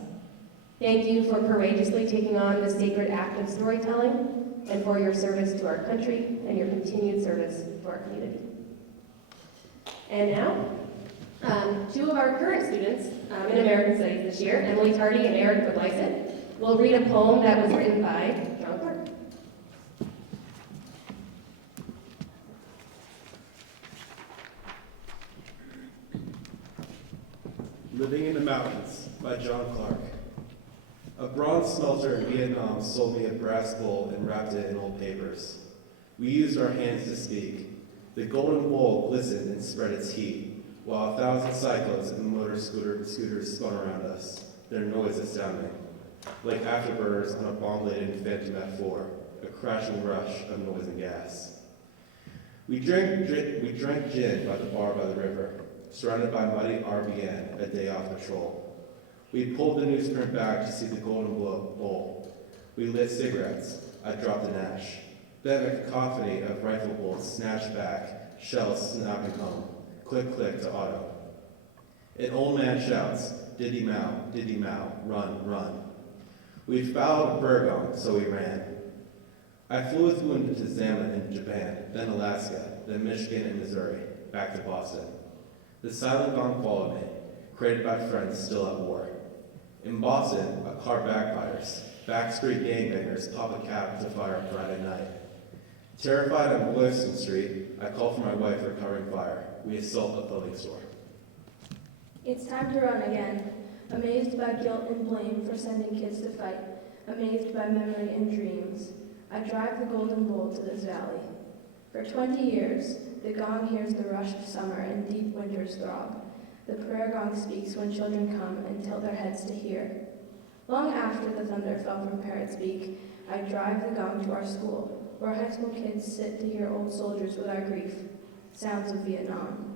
Thank you for courageously taking on this sacred act of storytelling and for your service to our country and your continued service to our community. And now, two of our current students in American Studies this year, Emily Tardy and Eric Budlyson, will read a poem that was written by John Clark. Living in the Mountains by John Clark. A bronze smelter in Vietnam sold me a brass bowl and wrapped it in old papers. We used our hands to speak. The golden bowl glistened and spread its heat, while 1,000 cyclones and motor scooters spun around us, their noise astounding, like afterburners on a bomb-laden Phantom F4, a crashing rush of noise and gas. We drank gin by the bar by the river, surrounded by muddy RBN, a day off patrol. We pulled the newsprint back to see the golden bowl. We lit cigarettes. I dropped an ash. Then a cacophony of rifle bolts snatched back, shells snapping home. Click, click to auto. An old man shouts, diddy mow, run, run. We fouled a Burgong, so we ran. I flew with Moon to Zama in Japan, then Alaska, then Michigan and Missouri, back to Boston. The silent gong followed me, created by friends still at war. In Boston, a car backfires. Backstreet gangbangers pop a cap to fire on Friday night. Terrified on Boylston Street, I call for my wife recovering fire. We assault a clothing store. It's time to run again, amazed by guilt and blame for sending kids to fight, amazed by memory and dreams. I drive the golden bowl to this valley. For 20 years, the gong hears the rush of summer and deep winter's throb. The prayer gong speaks when children come and tilt their heads to hear. Long after the thunder fell from Parrot's beak, I drive the gong to our school, where high school kids sit to hear old soldiers with our grief, sounds of Vietnam.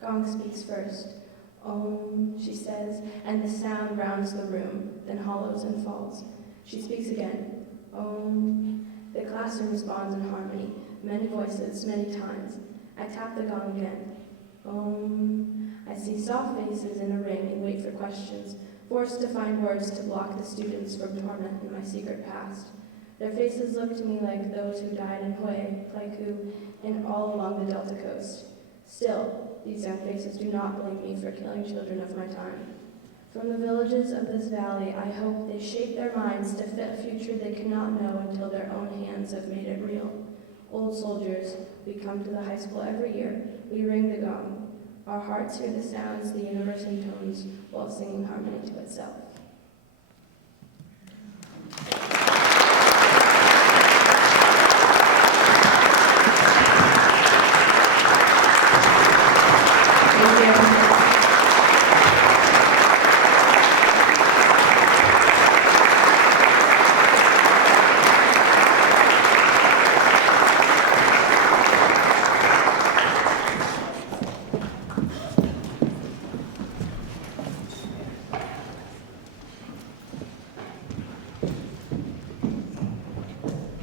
Gong speaks first. Om, she says, and the sound rounds the room, then hollows and falls. She speaks again. Om. The classroom responds in harmony, many voices, many times. I tap the gong again. Om. I see soft faces in a ring and wait for questions, forced to find words to block the students from torment in my secret past. Their faces look to me like those who died in Hue, Pleiku, and all along the Delta coast. Still, these young faces do not blame me for killing children of my time. From the villages of this valley, I hope they shape their minds to fit a future they cannot know until their own hands have made it real. Old soldiers, we come to the high school every year. We ring the gong. Our hearts hear the sounds, the universe intones, while singing harmony to itself.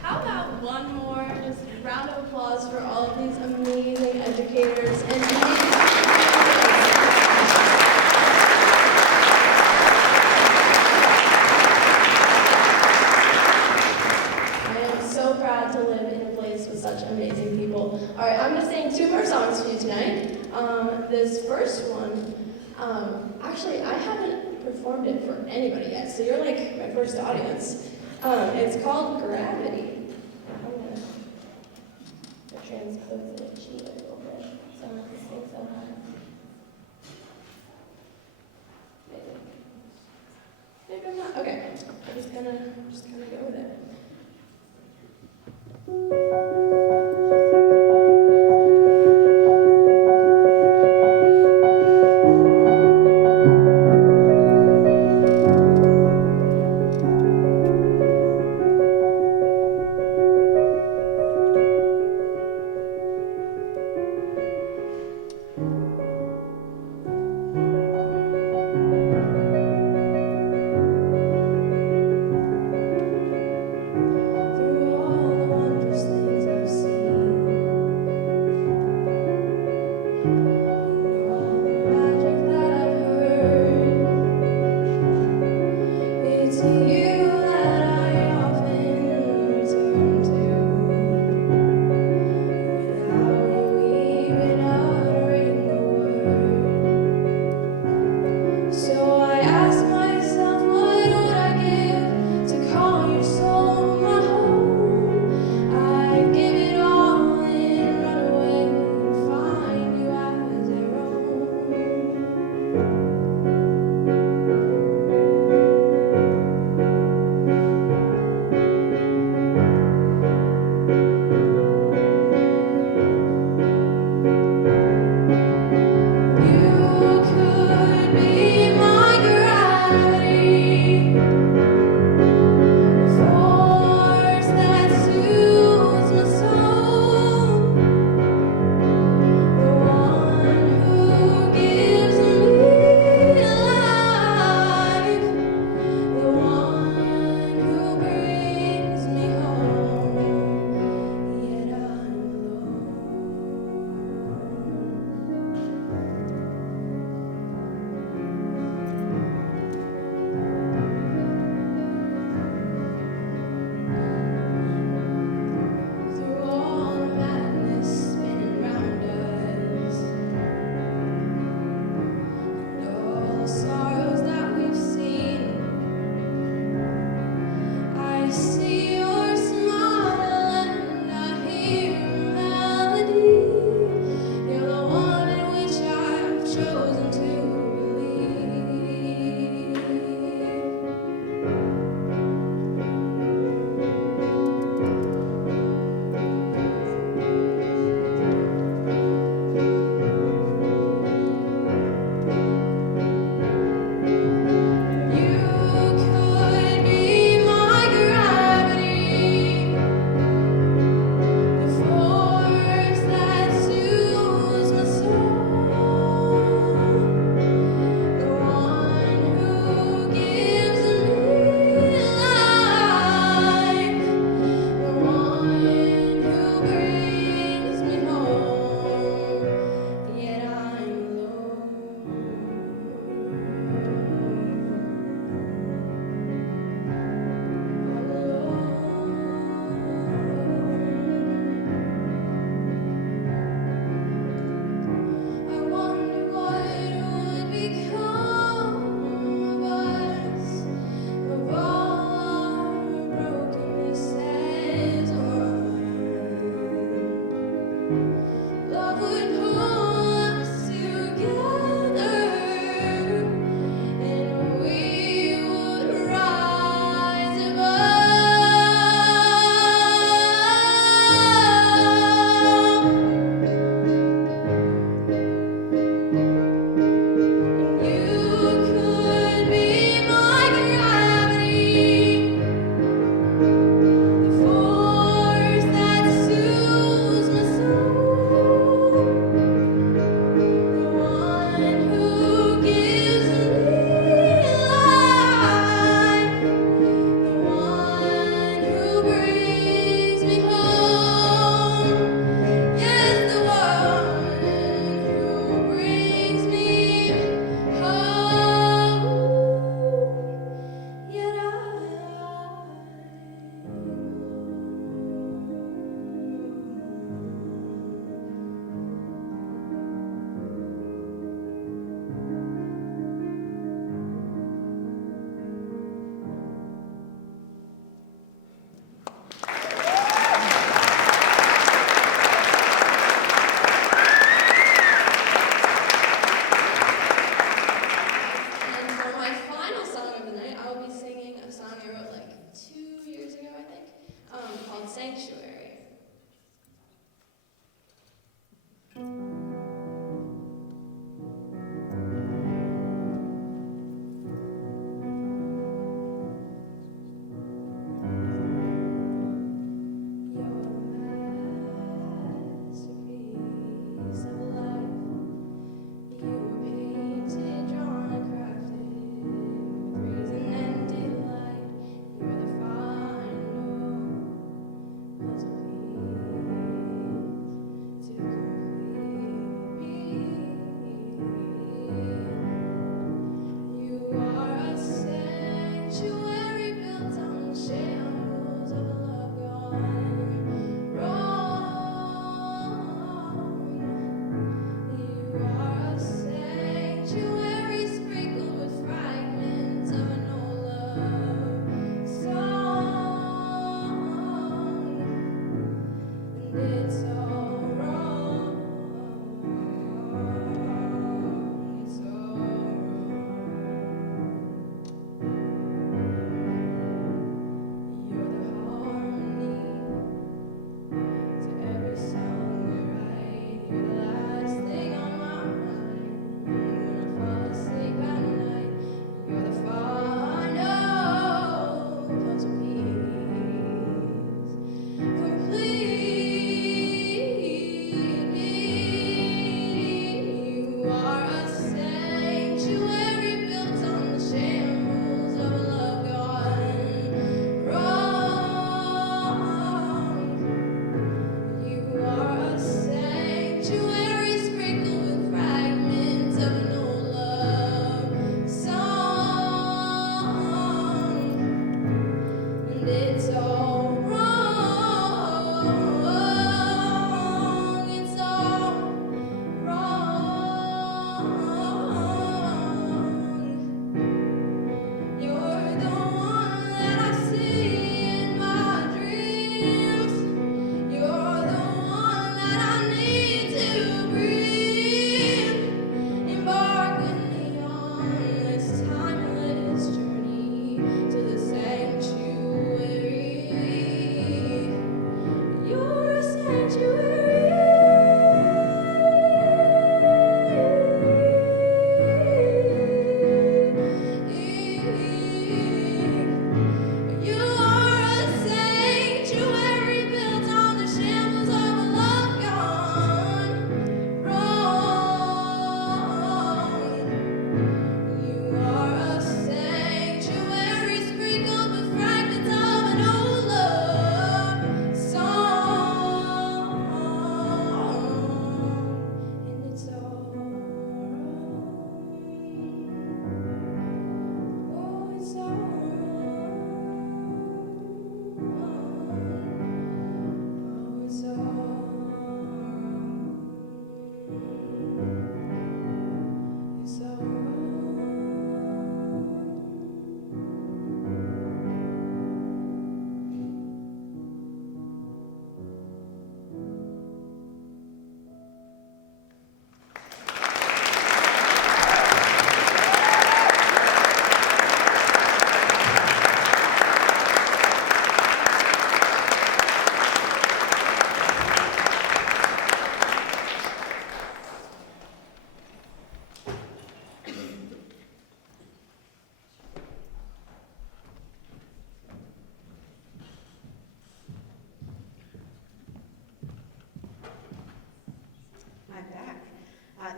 How about one more just round of applause for all of these amazing educators and I am so proud to live in a place with such amazing people. All right, I'm going to sing 2 more songs for you tonight. This first one, actually, I haven't performed it for anybody yet, so you're like my first audience. It's called Gravity. I'm going to transpose it cheat a little bit so I'm not going to sing so high. Maybe I'm not. Okay, I'm just gonna go with it.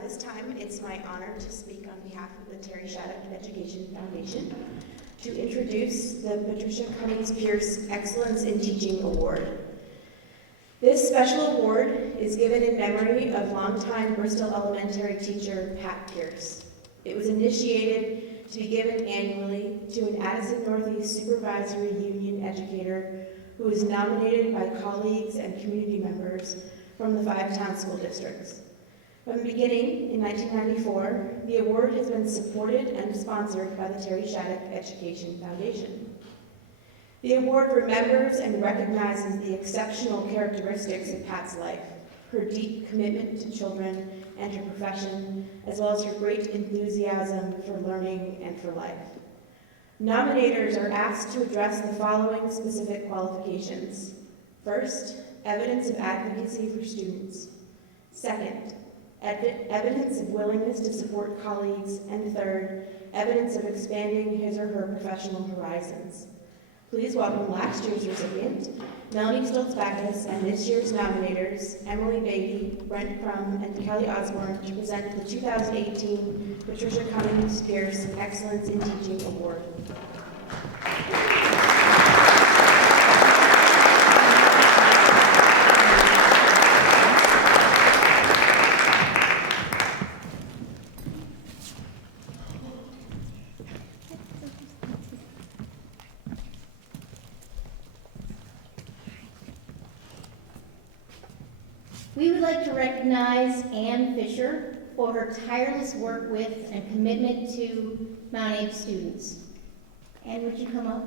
this time, it's my honor to speak on behalf of the Terry Shattuck Education Foundation to introduce the Patricia Cummings Pierce Excellence in Teaching Award. This special award is given in memory of longtime Bristol Elementary teacher Pat Pierce. It was initiated to be given annually to an Addison Northeast Supervisory Union educator who is nominated by colleagues and community members from the 5 town school districts. From the beginning, in 1994, the award has been supported and sponsored by the Terry Shattuck Education Foundation. The award remembers and recognizes the exceptional characteristics of Pat's life, her deep commitment to children and her profession, as well as her great enthusiasm for learning and for life. Nominators are asked to address the following specific qualifications. First, evidence of advocacy for students. Second, evidence of willingness to support colleagues. And third, evidence of expanding his or her professional horizons. Please welcome last year's recipient, Melanie Stoltz-Backus, and this year's nominators, Emily Beatty, Brent Crum, and Kelly Osborne, to present the 2018 Patricia Cummings Pierce Excellence in Teaching Award. We would like to recognize Ann Fisher for her tireless work with and commitment to Mount Abe students. Ann, would you come up?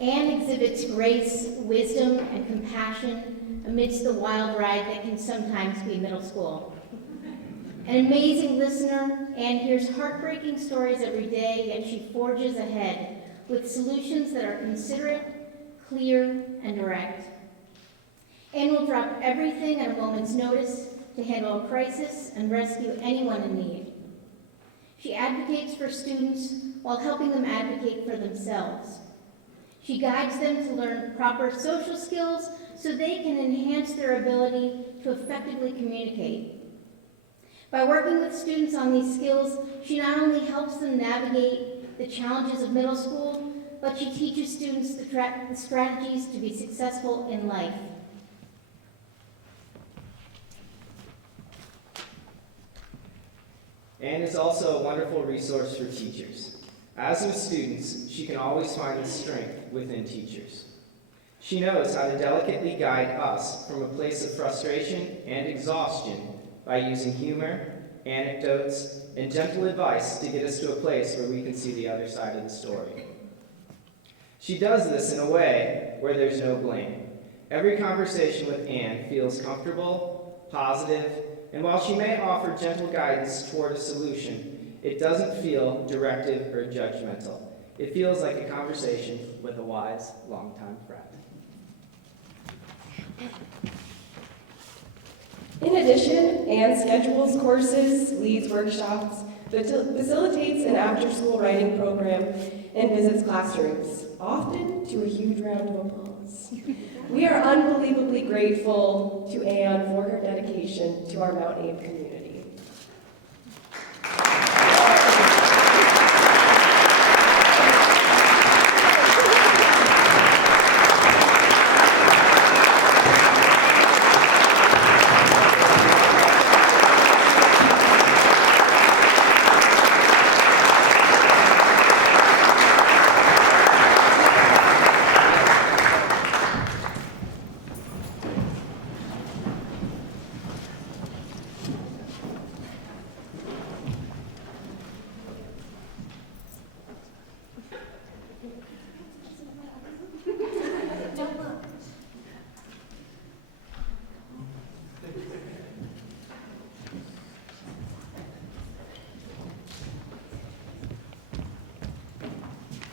Ann exhibits grace, wisdom, and compassion amidst the wild ride that can sometimes be middle school. An amazing listener, Ann hears heartbreaking stories every day, yet she forges ahead with solutions that are considerate, clear, and direct. Ann will drop everything at a moment's notice to handle a crisis and rescue anyone in need. She advocates for students while helping them advocate for themselves. She guides them to learn proper social skills so they can enhance their ability to effectively communicate. By working with students on these skills, she not only helps them navigate the challenges of middle school, but she teaches students the strategies to be successful in life. Ann is also a wonderful resource for teachers. As with students, she can always find the strength within teachers. She knows how to delicately guide us from a place of frustration and exhaustion by using humor, anecdotes, and gentle advice to get us to a place where we can see the other side of the story. She does this in a way where there's no blame. Every conversation with Ann feels comfortable, positive, and while she may offer gentle guidance toward a solution, it doesn't feel directive or judgmental. It feels like a conversation with a wise, longtime friend. In addition, Ann schedules courses, leads workshops, facilitates an after-school writing program, and visits classrooms, often to a huge round of applause. We are unbelievably grateful to Ann for her dedication to our Mount Abe community.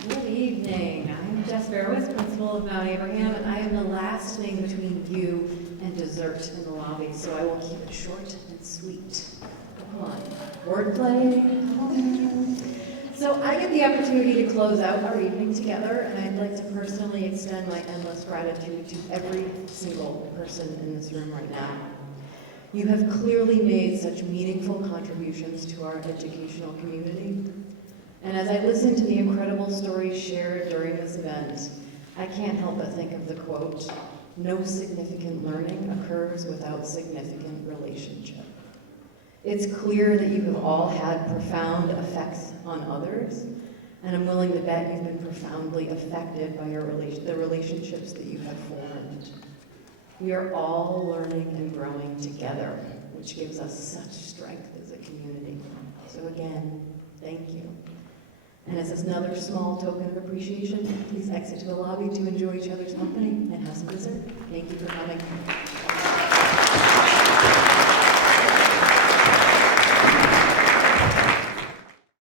Good evening. I'm Jess Barowitz, principal of Mount Abraham, and I am the last thing between you and dessert. dessert in the lobby, so I will keep it short and sweet. Come on, wordplay. So I get the opportunity to close out our evening together, and I'd like to personally extend my endless gratitude to every single person in this room right now. You have clearly made such meaningful contributions to our educational community. And as I listen to the incredible stories shared during this event, I can't help but think of the quote, "No significant learning occurs without significant relationship." It's clear that you have all had profound effects on others, and I'm willing to bet you've been profoundly affected by the relationships that you have formed. We are all learning and growing together, which gives us such strength as a community. So again, thank you. And as another small token of appreciation, please exit to the lobby to enjoy each other's company and have some dessert. Thank you for coming.